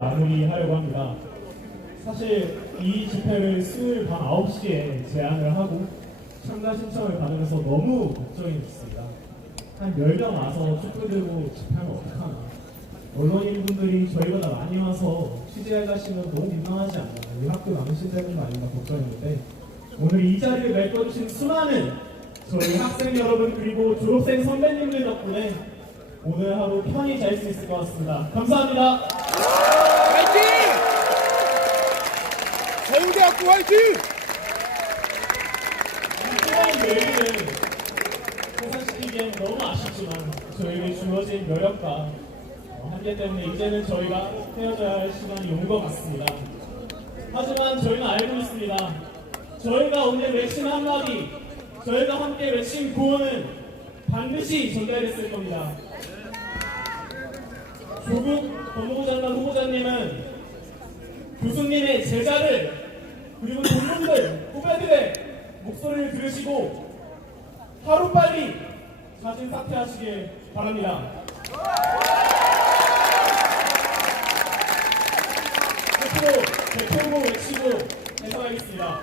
마무리하려고 합니다. 사실 이 집회를 수요일 밤 9시에 제안을 하고 참가 신청을 받으면서 너무 걱정이 됐습니다. 한 10명 와서 촛불 들고 집회하면 어떡하나. 언론인분들이 저희보다 많이 와서 취재해 가시면 너무 민망하지 않나. 이 학교 남으신 되는 거 아닌가 걱정했는데 오늘 이 자리를 메꿔주신 수많은 저희 학생 여러분 그리고 졸업생 선배님들 덕분에 오늘 하루 편히 잘 수 있을 것 같습니다. 감사합니다. 서울대학교 화이팅! 계획을 회상시키기엔 너무 아쉽지만 저희에게 주어진 여력과 어, 한계 때문에 이제는 저희가 헤어져야 할 시간이 온 것 같습니다. 하지만 저희는 알고 있습니다. 저희가 오늘 외친 한마디, 저희가 함께 외친 구호는 반드시 전달됐을 겁니다. 조국 법무부 장관 후보자님은 교수님의 제자들 그리고 동문들 후배들의 목소리를 들으시고 하루빨리 자진 사퇴하시길 바랍니다. 끝으로 대표로 외치고 해석하겠습니다.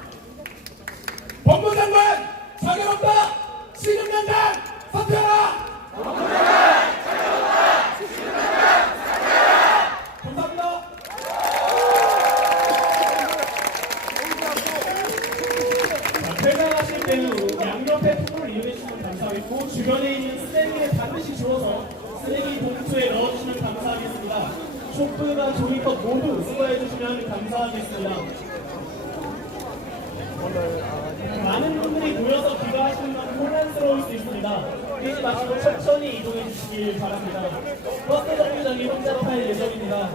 법무장관 자격 없다! 지금 당장 사퇴하라! 감사합니다. 자, 퇴장하실 때는 양옆에 통을 이용해주시면 감사하겠고 주변에 있는 쓰레기를 반드시 주워서 쓰레기 봉투에 넣어주시면 감사하겠습니다. 촛불과 종이컵 모두 수거해주시면 감사하겠습니다. 많은 분들이 모여서 귀가하시는 건 혼란스러울 수 있습니다. 뛰지 마시고 천천히 이동해 주시길 바랍니다. 버스 정류장이 탈 예정입니다.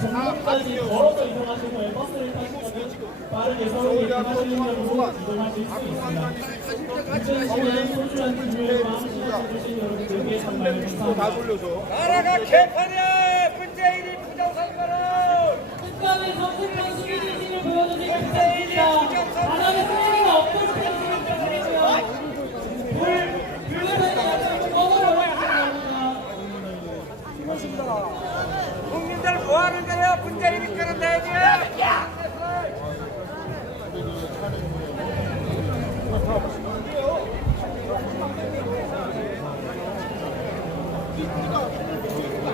정문까지 걸어서 이동하실 후에 버스를 타시거나 빠르게 서울에 가시는것으로이동할수있습니다. 나라가 문재인이 꺼낸다. 국민들 뭐하는 거야? 문재인이 끄는 대지! すごい。